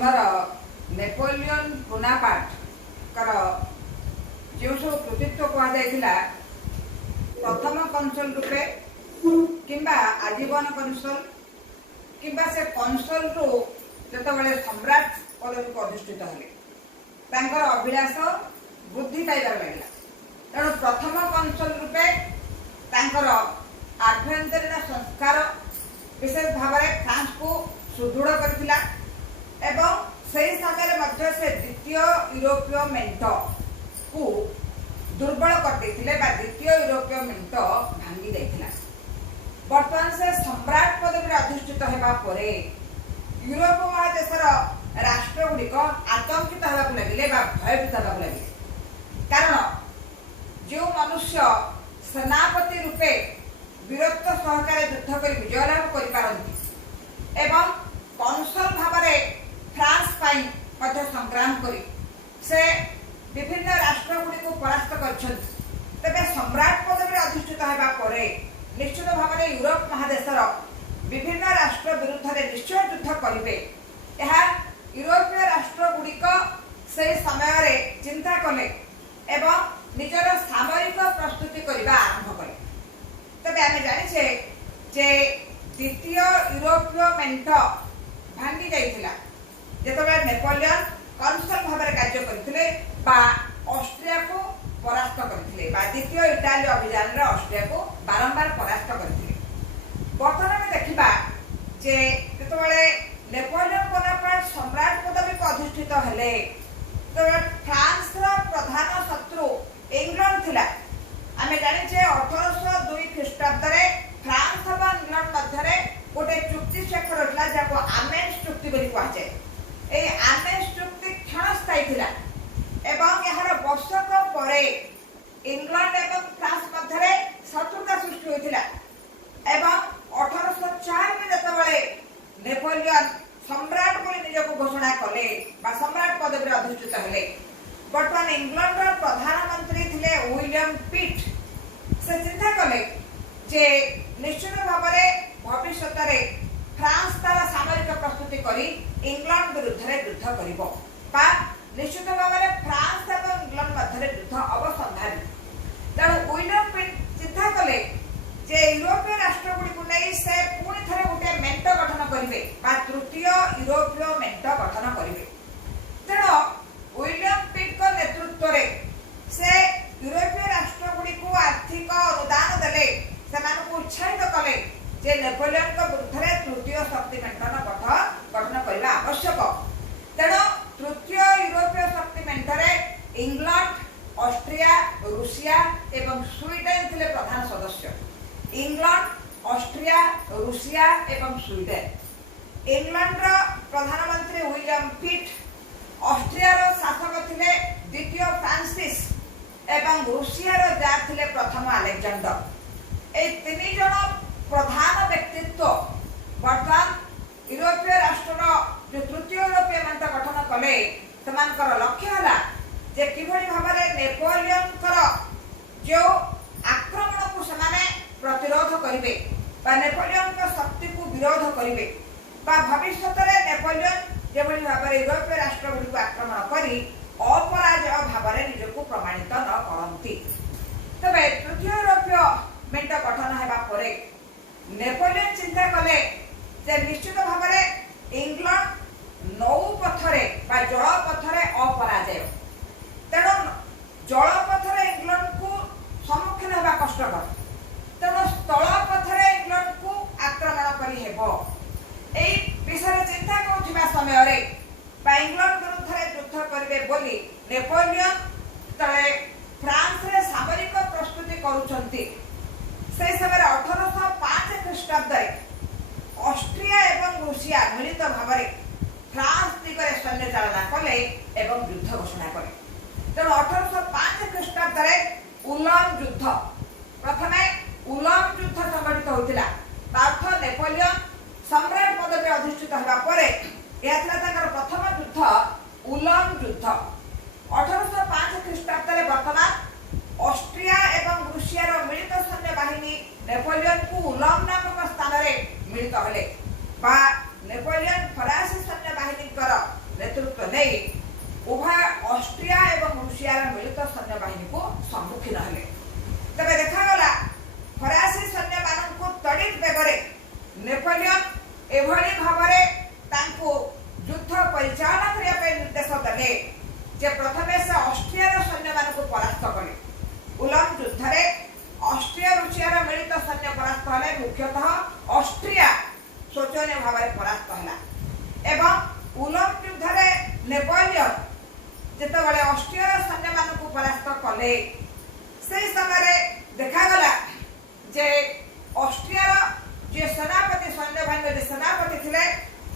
तुमर Napoleon Bonaparte कर जो सब कृतित्व कहुला प्रथम कन्सल रूपे किंबा आजीवन कन्सल किंबा से कन्सल रु जो सम्राट पदवी को अधिष्ठित हेले अभिलाष वृद्धि पाइबार लगे तेणु प्रथम कन्सल रूपे आभ्यंतरीण संस्कार विशेष भाव में फ्रांस को सुदृढ़ करथिला एवं सही समय मध्य से द्वितीय यूरोपीय मेंट को दुर्बल कर देथिले बा द्वितीय यूरोपीय मेंट भांगी जाइथिला। वर्तमान से सम्राट पदवी अधिष्ठित हेबा परे यूरोप महादेशर राष्ट्र गुड़िक आतंकित होगा लगे भयभीत होगा लगे कारण जो मनुष्य सेनापति रूपे वीरत्व सहकार युद्ध कर विजय लाभ कर एवं कौशल भाव में फ्रांस पाई संग्राम करी से विभिन्न राष्ट्र गुड़ी को परास्त कर तेरे सम्राट पदवी अधिष्ठित होगा परे निश्चित भाव में यूरोप महादेशर विभिन्न राष्ट्र विरुद्ध में निश्चय युद्ध करेंगे यूरोपीय राष्ट्र गुड़िक से समय चिंता कले एवं निजर सामरिक प्रस्तुति करने आरंभ कले तबे आम जाने जे द्वितीय यूरोपीय मेंट भांगी जाइथिला जेतबे नेपोलियन कन्सल भाव में कार्य करथिले बा ऑस्ट्रिया को परास्त करथिले बा द्वितीय इटाली अभियान रे ऑस्ट्रिया को बारंबार परास्त करथिले। वर्तमान में देखिबा जे जेतबे नेपोलियन बोनापार्ट सम्राट पदवी को अधिष्ठित हेले तो फ्रांस रो प्रधान शत्रु इंग्लैंड थिला। आमे जानि जे 1802 ख्रीष्टाब्द रे फ्रांस और इंग्लैंड मध्य गोटे चुक्ति स्वाक्षर होता जाको आमेन्स चुक्ति बोली कहुए। ए आमेन्स चुक्ति क्षणस्थायी थिला एवं यार वर्षक परे इंग्लैंड एवं फ्रांस मध्य शत्रुता सृष्टि होता एवं 1804 में जितेबाला नेपोलियन सम्राट बोली निजक घोषणा कले सम्राट पदवी अधिष्ठित हेले बर्तमान इंग्लैंड प्रधानमंत्री थिले विलियम पिट से चिंता कले जे निश्चित भाव में भविष्य में फ्रांस तार सामरिक प्रस्तुति करी इंग्लैंड विरुद्ध युद्ध करिबो बा निश्चित भाव में फ्रांस और इंग्लैंड मध्य युद्ध अवसंभावी तेणु विलियम पिट चिंता कले जे यूरोपीय राष्ट्र गुड़ी को नहीं से पुणी थे गोटे मेंट गठन करेंगे तृतीय यूरोपीय मेंट गठन करेंगे तेणु विलियम पिट को नेतृत्व से यूरोपीय राष्ट्र गुड़ी को आर्थिक अनुदान देले से उत्साहित कले जे नेपोलियन को विरुद्ध तृतीय शक्ति मेंटन गठन करने आवश्यक तेणु तृतीय यूरोपीय शक्ति मेंटरे इंग्लैंड ऑस्ट्रिया रूसिया एवं स्वीडेन थे प्रधान सदस्य। इंग्लैंड ऑस्ट्रिया रूसिया एवं स्वीडेन इंग्लैंड प्रधानमंत्री विलियम पिट ऑस्ट्रिया शासक थे द्वितीय फ्रांसिस एवं रूसिया जार थे प्रथम अलेक्जेंडर ए तीन जन प्रधान व्यक्तित्व वर्तमान यूरोपीय राष्ट्र जो तृतीय यूरोपीय मेंट गठन कले लक्ष्य है जे किभली भाव में नेपोलियन जो आक्रमण को समाने प्रतिरोध करेंगे नेपोलियन शक्ति को विरोध करेंगे भविष्य में नेपोलियन जो भाव में यूरोपीय राष्ट्र गुड़ी को आक्रमण कर अपराजय भाव में निजक प्रमाणित न करती तबे तृतीय यूरोपीय मेंट गठन होगा नेपोलियन चिंता कले निश्चित भाव में इंग्लैंड नौ पथरे जल पथरे अपराजय तेणु जल पथरे इंग्लैंड को सम्मुखीन होगा कष्टकर तेणु स्थल पथरे इंग्लैंड को आक्रमण कर विषय चिंता कर समय इंग्लैंड विरुद्ध युद्ध करेंगे बोली नेपोलियन तले फ्रांस रे सामरिक प्रस्तुति करुछंती से समय 1805 ख्रीष्टाब्द ऑस्ट्रिया एवं रूसिया मिलित भाव फ्रांस दिगरे सैन्य चालना कले एवं युद्ध घोषणा कले तेणु 1805 ख्रीष्टाब्द उलम युद्ध प्रथम उलम युद्ध संघटित होता अर्थ नेपोलियन सम्राट पदवी अधिष्ठित होगा प्रथम युद्ध उलम युद्ध 1805 ख्रीष्टाब्द वर्तमान ऑस्ट्रिया एवं रूसिया मिलित सैन्य बाहिनी नेपोलियन को उलम नामक स्थान में मिलित हेले नेपोलियन फरासी सैन्य बाहिनी नेपोलियन जितेबाला ऑस्ट्रिया सैन्य मानक परास्त कले से समय देखागला जे ऑस्ट्रिया जे सेनापति सैन्य बाहिनी सेनापति थे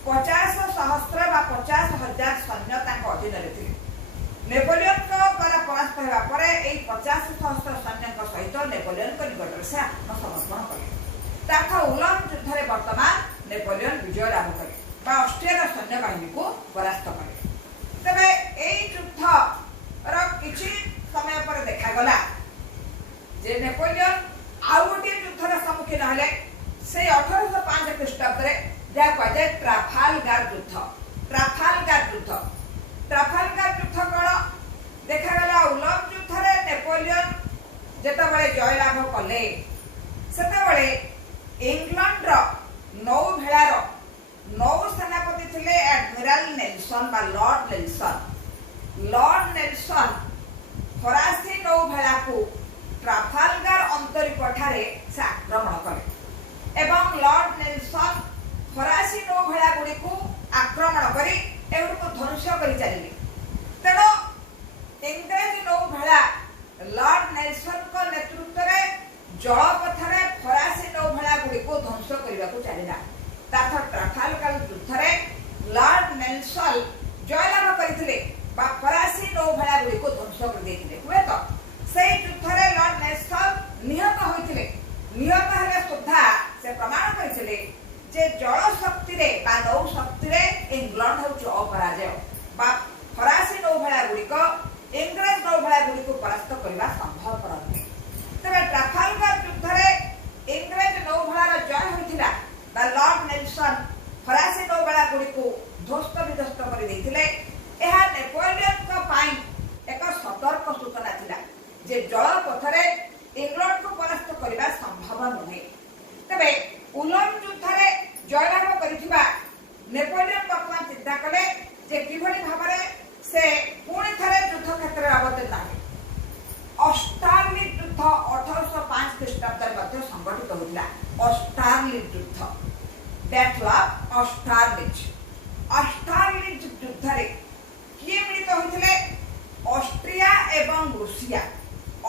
50,000 बा 50,000 सैन्य अधीन थे। नेपोलियन द्वारा परास्त होगा पर 50,000 सैन्य सहित नेपोलियन निकट से आत्मसमर्पण कले उलन युद्ध में वर्तमान नेपोलियन विजय लाभ कले ऑस्ट्रिया सैन्य बाहिनी को परास्त कले। तबे युद्ध किछि समय पर देखागला जे नेपोलियन आउ गोटे युद्धर सम्मुखीन हेले से 1805 ख्रीष्टाब्द जहाँ कहुए ट्राफालगार युद्ध। ट्राफालगार युद्ध कौन देखागला उलन युद्ध में नेपोलियन जितेबाला जय लाभ कले सेतेबाला इंग्लैंड नौभेलार नौ सेनापति थे एडमिराल नेल्सन बा लॉर्ड नेल्सन। लॉर्ड नेल्सन फरासी नौभेला को ट्राफालगार अंतरिक ठारे से आक्रमण कले एवं लॉर्ड नेल्सन फरासी नौभेला गुड़ी को आक्रमण करी को ध्वंस कर चलिए। तेणु इंग्रेज नौभेला लॉर्ड नेल्सन को नेतृत्व में जलपथरे फरासी नौभेला गुड़ी को ध्वंस करने को चलला। ट्राफालगार युद्ध में लॉर्ड नेल्सन जयलाभ करते फरासी नौभेला गुड़ी को ध्वंस कर देते हुए तो से युद्ध में लॉर्ड नेल्सन निहत होते निहत हेले सुधा से प्रमाण करते जे जल शक्ति रे बा नौ शक्ति रे इंग्लैंड होची अपराजय बा फरासी नौभेला गुड़ी को इंग्रेज नौभेला गुड़ी को परास्त करने संभव नहे। तबे ट्राफालगार युद्ध में इंग्रेज नौभेलार जय होइथिला बा लॉर्ड नेल्सन फरासी नौभेला गुड़ी को ध्वस्त विध्वस्त कर देथिले। एहा नेपोलियन को पाई एक सतर्क सूचना थिला जे जल पथरे इंग्लैंड को परास्त करने संभव नहे। तबे उलन युद्ध में जयलाभ करिथिबा नेपोलियन वर्तमान चिंता कले जे किभली भाबरे से पुणी थरे युद्ध क्षेत्र में अवतीर्ण हेले। ऑस्टारलिट युद्ध 1805 ख्रीष्टाब्द में संगठित होता। ऑस्टारलिट युद्ध बैटल ऑफ ऑस्टारलिच। ऑस्टारलिच युद्ध रे किए मिलित होइथिले ऑस्ट्रिया एवं रूसिया।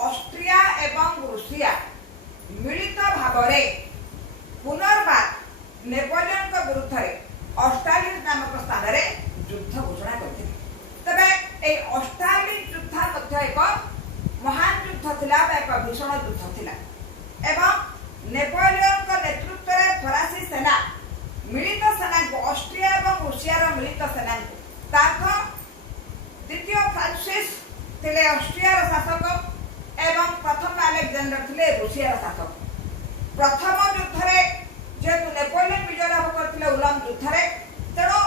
ऑस्ट्रिया एवं रूसिया मिलित भावरे पुनर्बार नेपोलियन को विरुद्ध में ऑस्ट्रेलिया नामक स्थान में युद्ध घोषणा करते। तबे ए ऑस्ट्रेलिया युद्ध मध्य एक महान युद्ध थिला एक भीषण युद्ध थिला एवं नेपोलियन को नेतृत्व में फरासी सेना मिलित सेना को ऑस्ट्रिया एवं रूसिया रो मिलित सेना को द्वितीय फ्रांसिस थिले ऑस्ट्रिया रो शासक एवं प्रथम अलेक्जेंडर थिले रूसिया रो शासक। प्रथम युद्ध में जेहेतु नेपोलियन विजय लाभ करते उलन युद्ध में तेणु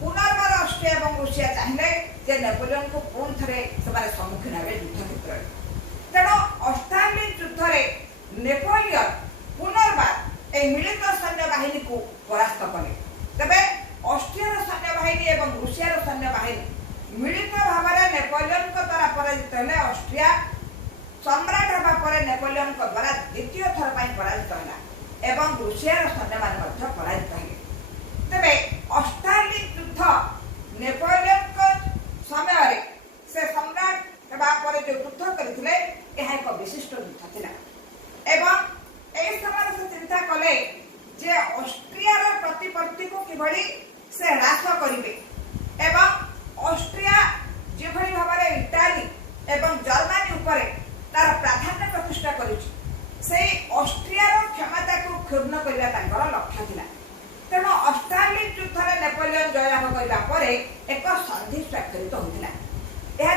पुनर्बार ऑस्ट्रिया और रूसिया चाहिए जे नेपोलियन को पुणी थे सम्मुखीन हे युद्ध क्षेत्र में। तेणु ऑस्ट्रेलियन युद्ध में नेपोलियन पुनर्बार ए मिलित सैन्य बाहिनी को परास्त कले। तबे ऑस्ट्रिया सैन्य बाहिनी और रूसिया सैन्य बाहिनी मिलित भाव में नेपोलियन को द्वारा पराजित हेले। ऑस्ट्रिया सम्राट होगा पर नेपोलियन को द्वारा द्वितीय थर पराजित है एवं रूसिया सैन्य मान पराजित है। तबे ऑस्ट्रेलियन युद्ध नेपोलियन को समय से सम्राट होगा पर जो युद्ध करथिले यह एक विशिष्ट युद्ध थिला एवं ए समय से चिंता कले जे ऑस्ट्रिया प्रतिपत्ति को किभली से ह्रास करिवे एवं ऑस्ट्रिया जेभली भाव में इटाली एवं जर्मनी ऊपर तार प्राधान्य प्रतिष्ठा करिछि से ऑस्ट्रिया क्षमता को क्षुण्ण करने लक्ष्य था। तेणु ऑस्ट्रेलियन युद्ध में नेपोलियन जयलाभ करने एक संधि स्वाक्षरित होता। यह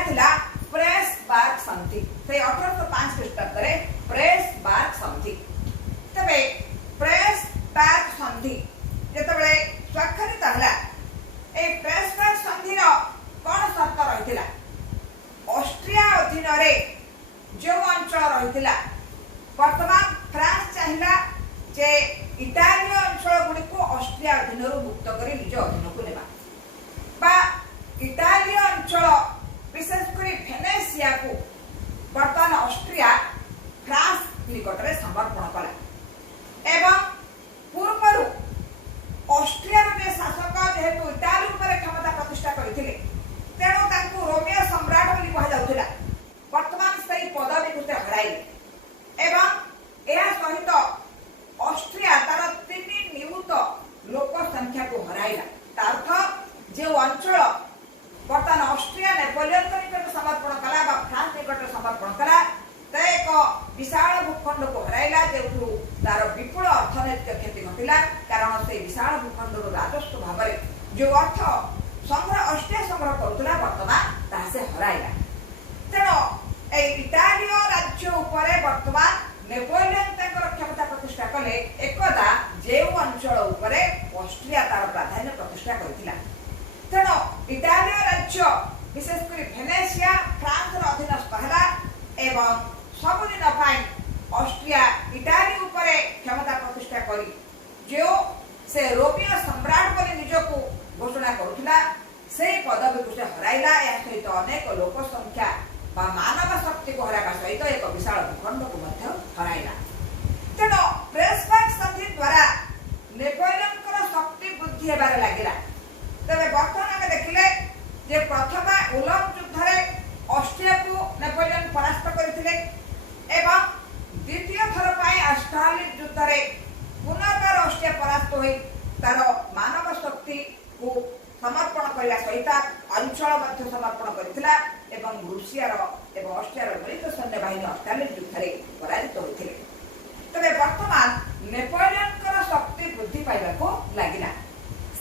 प्रेसबार्ग संधि से 1805 ख्रीष्टाब्द में प्रेसबार्ग संधि। तबे प्रेसबार्ग संधि जितेबाला स्वाक्षरित है ए प्रेसबार्ग संधि कौन शर्त रही ऑस्ट्रिया अधीन जो अंचल रही वर्तमान फ्रांस चाहिए जे इटाली अंचल गुड़ी को ऑस्ट्रिया अधीन मुक्त कर निज अधीन को नेबा इटाली अंचल विशेषकर भेनेसिया को वर्तमान ऑस्ट्रिया फ्रांस निकट में समर्पण कला एवं पूर्व ऑस्ट्रिया शासक जेहेतु इटाली क्षमता प्रतिष्ठा करते अंचल बर्तमान ऑस्ट्रिया नेपोलियन को निकट समर्पण कला बा फ्रांस निकट समर्पण कला तो एक विशाल भूखंड को हराइला जो तार विपुल अर्थनैतिक क्षति घटिला कारण से विशाल भूखंड राजस्व भाव में जो अर्थ संग्रह ऑस्ट्रिया संग्रह करुला बर्तमान ताहा से हराइला तेणु इटालीय राज्य उपरे बर्तमान नेपोलियन क्षमता प्रतिष्ठा कले एकदा जो अंचल उपरे ऑस्ट्रिया तार प्राधान्य प्रतिष्ठा करथिला तेणु इटालीय राज्य विशेषकर भेनेशिया फ्रांस अधीनस्थ है एवं सबुदिन ऑस्ट्रिया इटाली उपरे क्षमता प्रतिष्ठा करी जो से यूरोपीय सम्राट बने निजको घोषणा करुथिला से पदवी को से हराइला या सहित अनेक लोक संख्या बा मानव शक्ति को हराइबा सहित एक विशाल भूखंड को मध्य हराइला तेणु प्रेसबर्ग संधि द्वारा नेपोलियन शक्ति वृद्धि हेबार लागिला तबे बर्तमान आमे देखिले जे प्रथम उलम युद्ध रे ऑस्ट्रिया को नेपोलियन परास्त करथिले एवं द्वितीय थर पाई ऑस्ट्रेलिया युद्ध रे पुनर्बार ऑस्ट्रिया परास्त होई तार मानव शक्ति को समर्पण करला सहित अंचल मध्य समर्पण करथिला एवं रूसिया एवं ऑस्ट्रिया मिलित सैन्य बाहिनी ऑस्ट्रेलिया युद्ध रे पराजित होइथिले तबे वर्तमान नेपोलियन शक्ति वृद्धि पाइबा को लागिला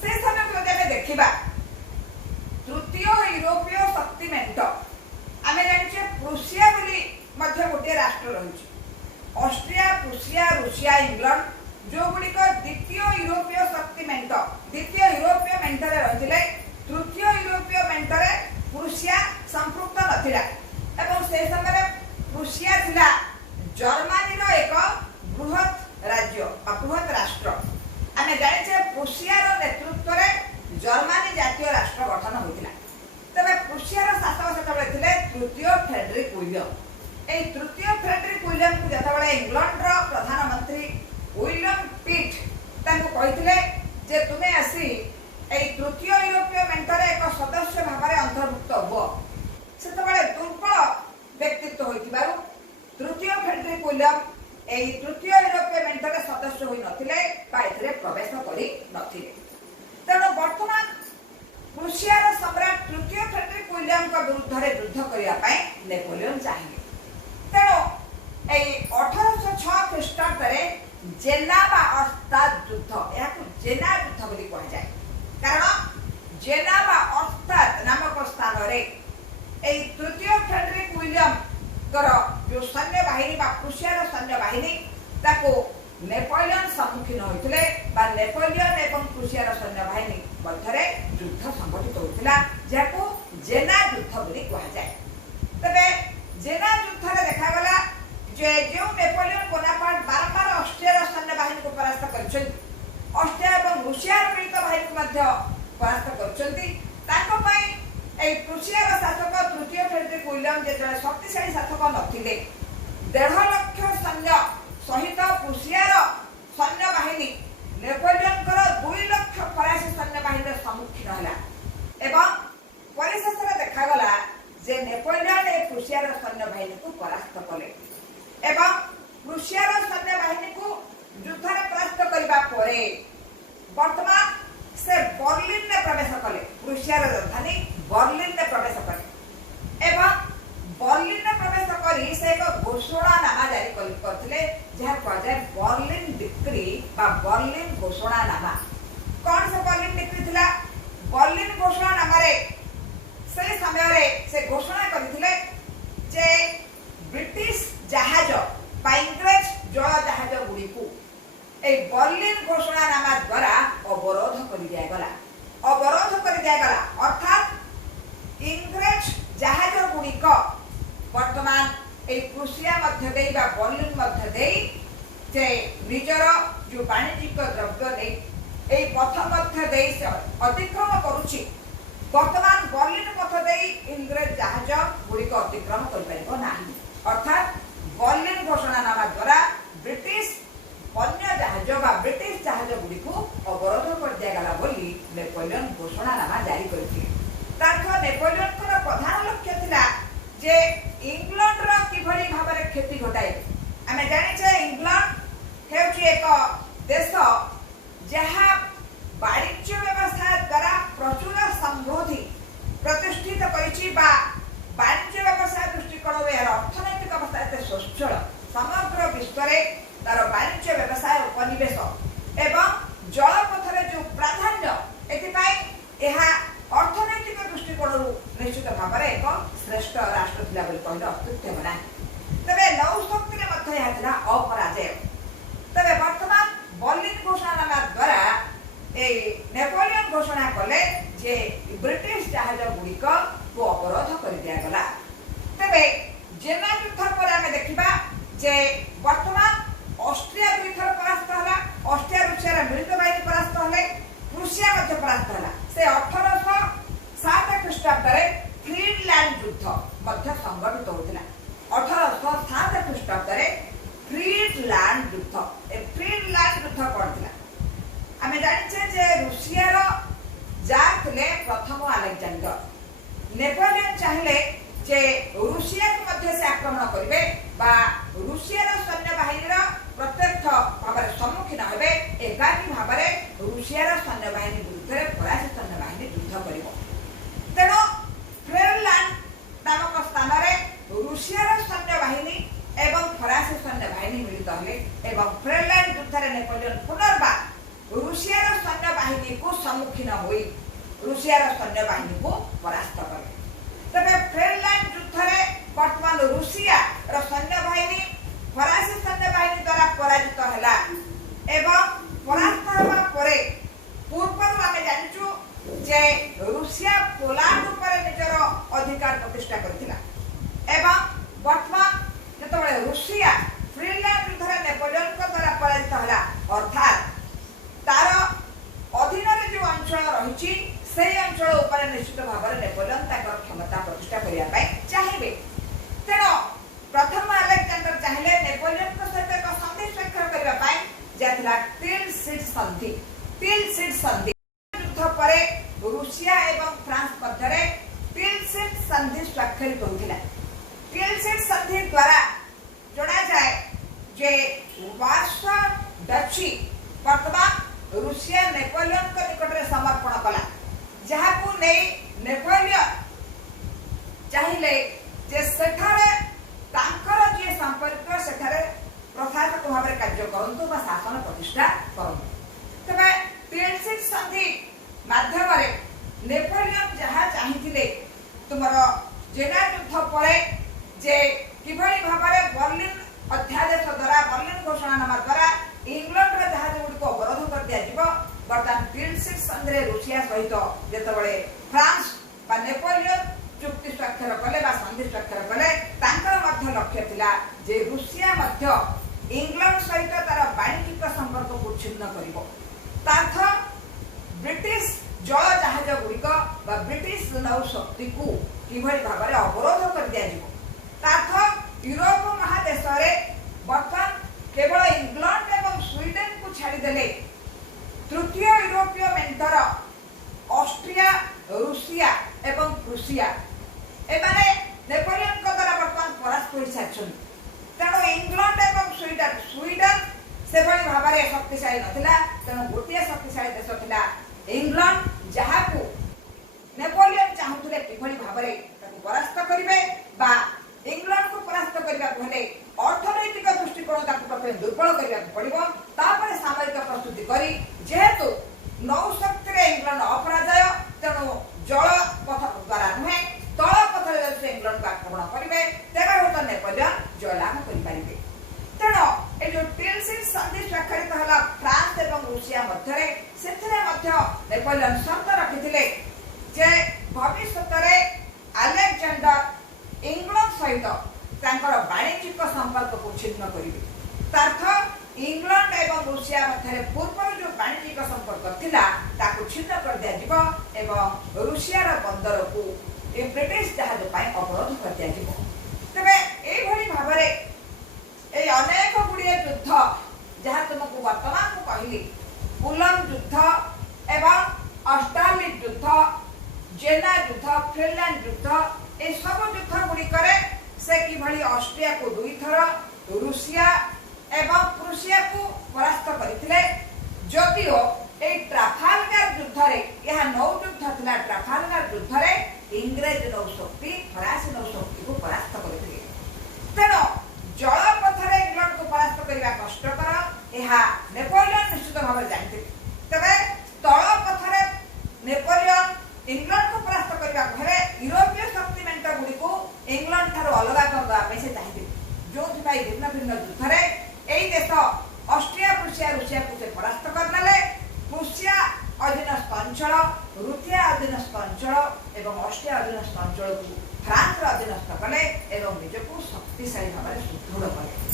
से समय को जब देखिबा तृतीय यूरोपीय शक्ति मेंट आमे जानिछे प्रुसिया बोली मध्य गोटे राष्ट्र रहिछि ऑस्ट्रिया प्रुसिया रूसिया इंग्लैंड जो गुडी को द्वितीय यूरोपीय शक्ति मेंट द्वितीय यूरोपीय मेंट रे रहिथिले तृतीय यूरोपीय मेंट रे प्रुसिया संपृक्त नथिला एवं से समय प्रुसिया थिला जर्मनी रो एक बृहत राज्य बृहत राष्ट्र आमे जानिछे प्रुसिया रो नेतृत्व रे जर्मनी जातीय राष्ट्र गठन होइतिला तबे प्रुसिया रो शासक सेतबे थिले तृतीय फ्रेडरिक विलियम ए तृतीय फ्रेडरिक विलियम को जतबे इंग्लैंड रो प्रधानमंत्री विलियम पिट तांको कहिथिले जे तुमे आसी ए तृतीय यूरोपीय मेंटरे एक सदस्य भाबरे अंतर्भुक्त हो सेतबे दुर्बल व्यक्तित्व होइतिबारु तृतीय फ्रेडरिक विलियम ए तृतीय यूरोपीय मेंटरे सदस्य होई नथिले बा एथिरे प्रवेश करि नथिले तेणु वर्तमान प्रुसिया सम्राट तृतीय फ्रेडरिक विलियम का विरुद्ध रे युद्ध करिया पय नेपोलियन चाहिए तेणु ए 1806 ख्रीष्टाब्द रे जेनावा अस्ताद युद्ध याकु जेना युद्ध बोली कह जाय कारण जेनावा अस्ताद नामक स्थान रे ए तृतीय फ्रेडरिक विलियम कर जो सैन्य बाहिनी बा प्रुसिया सैन्य बाहिनी ताको नेपोलियन सम्मुखीन होइथिले बा नेपोलियन एवं प्रुसिया सैन्य बाहिनी मध्यरे युद्ध संघटित होइथिला जाको जेना युद्ध बोली कह जाय तबे जेना युद्ध रे देखा गला जे जो नेपोलियन बोनापार्ट बारंबार ऑस्ट्रिया सैन्य बाहिनी को परास्त करछन ऑस्ट्रिया एवं रूसिया मिलित बाहिनी को मध्य परास्त करछन्ती ताको पई ए प्रुसिया शासक तृतीय फ्रेडरिक विलियम जे जड़े शक्तिशाली शासक नथिले 1.5 लाख सैन्य सहित प्रुसिया सैन्य बाहिनी नेपोलियन 2 लाख फरासी सैन्य बाहिनी सम्मुखीन हला एवं परिशेष रे देखा गला जे नेपोलियन ए प्रुसिया सैन्य बाहिनी को परास्त कले एवं प्रुसिया सैन्य बाहिनी को युद्ध रे परास्त करबा परे वर्तमान से बर्लिन में प्रवेश कले प्रुसिया राजधानी बर्लिन में प्रवेश कले एवं बर्लिन में प्रवेश करी से एक घोषणानामा जारी करथिले जहा कहजाय बर्लिन डिक्री बा बर्लिन घोषणानामा कौन से बर्लिन डिक्री थिला बर्लिन घोषणानामा रे से समय रे से घोषणा करथिले जे ब्रिटिश जहाज बा इंग्लिश जल जहाज गुडी को ए बर्लिन घोषणानामा द्वारा अवरोध कर दिया गला अर्थात इंग्लिश जहाज गुड़िक वर्तमान ए प्रुसिया मध्य देई बा बर्लिन मध्य देई जे निजर जो वाणिज्यिक द्रव्य नै ए पथ मध्य देई से अतिक्रम करूछि वर्तमान बर्लिन पथ देई इंग्लिश जहाज गुड़िक अतिक्रम कर परिबो नाही अर्थात बर्लिन घोषणानामा द्वारा ब्रिटिश अन्य जहाज बा ब्रिटिश जहाज गुडी को अवरोध कर दिया गला बोली नेपोलियन घोषणानामा जारी करथिले तार्थ नेपोलियन को प्रधान लक्ष्य थिला जे इंग्लैंड रो किभली भाबरे क्षति घटाय आमे जानि छे इंग्लैंड हेउची एक देश जहा वाणिज्य व्यवस्था द्वारा प्रचुर समृद्धि କରିଥିଲା ବୋଲି କହିଲେ ଅତ୍ୟୁକ୍ତି ହେବ ନାହିଁ। ତେବେ ନୌଶକ୍ତିରେ ମଧ୍ୟ ଏହା ଥିଲା ଅପରାଜୟ। ତେବେ ବର୍ତ୍ତମାନ ବର୍ଲିନ ଘୋଷଣାନାମା ଦ୍ୱାରା এই নেপোলিয়ন ঘোষণা কলে যে ব্রিটিশ জাহাজ গুড়িক অবরোধ করে দিয়াগলা। তেবে জেনা যুদ্ধ পরে আমি দেখিবা যে বর্তমান অস্ট্রিয়া দুইথর পরাস্ত হলা, অস্ট্রিয়া রুষিয়ার মিলিত বাহিনী পরাস্ত হলে, রুষিয়া মধ্যে পরাস্ত হলা। সে 1807 খ্রিস্টাব্দে ফ্রিডল্যান্ড যুদ্ধ মধ্য সংগঠিত হয়েছিল। 1807 খ্রিস্টাব্দে ফ্রিডল্যান্ড যুদ্ধ। এই ফ্রিডল্যান্ড যুদ্ধ কোন ଥିଲା? আমি জানিছে যে রুষিয়ার যার ଥିଲେ প্রথম আলেকজান্ডার। নেপোলিয়ন চাহিলে যে রুষিয়াকে মধ্যে সে আক্রমণ করবে বা রুষিয়ার সৈন্য বাহিনীর প্রত্যক্ষ ভাবে সম্মুখীন হবে, একাকী ভাবে রুষিয়ার সৈন্য বাহিনী বিরুদ্ধে ফরাসি সৈন্য বাহিনী যুদ্ধ করব। তেণু ফ্রিডল্যান্ড নামক স্থাନରେ রুষিয়ার সৈন্য বাহিনী এবং ফরাসি সৈন্য বাহিনী মিলিত হলে এবং ফ্রিডল্যান্ড যুদ্ধে নেপোলিয়ন পুনর্বার রুষিয়ার সৈন্য বাহিনীকে সম্মুখীন হয়ে রুষিয়ার সৈন্য বাহিনীকে পরাস্ত করে। তবে ফ্রিডল্যান্ড যুদ্ধে বর্তমান রুষিয়ার সৈন্য বাহিনী ফরাসি সৈন্য বাহিনী দ্বারা পরাজিত হেলা এবং পরাস্ত হওয়া পরে পূর্বরু আমি জানিছু যে রুষিয়া পোল্যান্ড উপরে নিজের অধিকার প্রতিষ্ঠা করেছিল এবং বর্তমান যেতবে রুষিয়া ফ্রিডল্যান্ড যুদ্ধে নেপোলিয়ন দ্বারা পরাজিত হেলা অর্থাৎ তার অধীନରେ যে অঞ্চল রয়েছে সেই অঞ্চল উপরে নিশ্চিত ভাবে নেপোলিয়ন তার ক্ষমতা প্রতিষ্ঠা করা চাহিবে। তেণু প্রথম আলেকজান্ডার চাহিলে নেপোলিয়ন সহিত এক সন্ধি স্বাক্ষর করা যা টিলসিট সন্ধি। টিলসিট সন্ধি যুদ্ধ পরে রুষিয়া এবং ফ্রান্স মধ্যে টিলসিট সন্ধি স্বাক্ষরিত হয়েছিল। টিলসিট সন্ধি দ্বারা জনা যায় যে ওয়ার্সা ডচি বর্তমান রুষিয়া নেপোলিয়ন নিকটরে সমর্পণ কলা, যাহাকু নেই নেপোলিয়ন চাহিলে যে সেঠারে তাঙ্কর যে সম্পর্ক সেঠারে প্রশাসক ভাবে কার্য করন্তু বা শাসন প্রতিষ্ঠা করন্তু। তবে টিলসিট সন্ধি মাধ্যমে নেপোলিয়ন যাহা চাহিଥିଲେ তোমার জেনা যুদ্ধ পরে যে কিভাবে ভাবে বর্লিন অধ্যাদেশ দ্বারা বর্লিন ঘোষণানামা দ্বারা ইংল্যান্ডর জাহাজ গুড়িক অবরোধ করে দিয়াଯିବ। বর্তমান টিলসিট সন্ধিরে রুষিয়া সহিত যেতবে ফ্রান্স বা নেপোলিয়ন চুক্তি স্বাক্ষর কলে বা সন্ধি স্বাক্ষর কলে তাঙ্কর মধ্য লক্ষ্য ଥିଲା যে রুষিয়া মধ্য ইংল্যান্ড সহিত তার বাণিজ্যিক সম্পর্কକୁ ছিন্ন করিব। তার্থ ব্রিটিশ জল জাহাজ গুড়িক বা ব্রিটিশ নৌশক্তিକୁ কিভাবে ভাবে অবরোধ করে দিয়াଯିବ। তার্থ यूरोप महादेशरे बर्तमान केवल इंग्लैंड एवं स्वीडेन को छाड़देले तृतीय यूरोपीय मेंटर ऑस्ट्रिया, रूसिया एवं प्रुसिया एमाने नेपोलियन द्वारा बर्तमान परास्त हो सारी। तेणु इंग्लैंड एवं स्वीडेन स्वीडेन से भाव में शक्तिशाली नथिला। तेणु गोटे शक्तिशाली देश थिला इंग्लैंड, जहाँ को नेपोलियन चाहूले किभली भाव में परास्त करेंगे बा इंग्लैंड को परास्त करने अर्थनैतिक दृष्टिकोण प्रथम दुर्बल करने पड़ो, तापर सामरिक प्रस्तुति करी जेहेतु नौशक्ति इंग्लैंड अपराजय तेणु जल पथ द्वारा नुहे तल पथ इंग्लैंड को आक्रमण करेंगे तेरे हूँ तो नेपोलियन जयलाभ करें। तेणु ये जो टिलसिट संधि स्वाक्षरित है फ्रांस और रूसिया मध्य से नेपोलियन शर्त रखी जे भविष्य आलेक्जेंडर इंग्लैंड सहित वाणिज्यिक संपर्क को छिन्न करेंगे। तार्थ इंग्लैंड एवं रूसिया मध्य पूर्व जो वाणिज्यिक संपर्क थिला ताकू छिन्न कर दिया एवं रूसिया बंदर को ब्रिटिश जहाज अवरोध कर दिया। तेरे यही भाव में अनेक गुड़िए युद्ध जहाँ तुमको वर्तमान को कहली उलन युद्ध एवं ऑस्ट्रेलिया युद्ध, जेना युद्ध, फिनलैंड युद्ध ए सब युद्ध गुड़िक से किभली ऑस्ट्रिया को दुई थर, रूसिया एवं प्रुसिया को परास्त करथिले। जदिओ ए ट्राफालगार युद्ध रे यह नौ युद्ध थिला। ट्राफालगार युद्ध रे इंग्रेज नौशक्ति फरासी नौशक्ति को परास्त करथिले। तेणु जल पथरे इंग्लैंड को परास्त करबा कष्टकर यह नेपोलियन निश्चित भाव जानते। तबे तल पथरे नेपोलियन इंग्लैंड को परास्त करबा घरे यूरोपीय शक्ति मेंट गुडी को इंग्लैंड थारो पई भिन्न भिन्न युद्ध रे एई देश ऑस्ट्रिया रूसिया को से परास्त करनेले। प्रुसिया अधीनस्थ अंचल, रुथिया अधीनस्थ अंचल एवं ऑस्ट्रिया अधीनस्थ अंचल को फ्रांस अधीनस्थ कले एवं निजको शक्तिशाली भाव सुदृढ़ कले।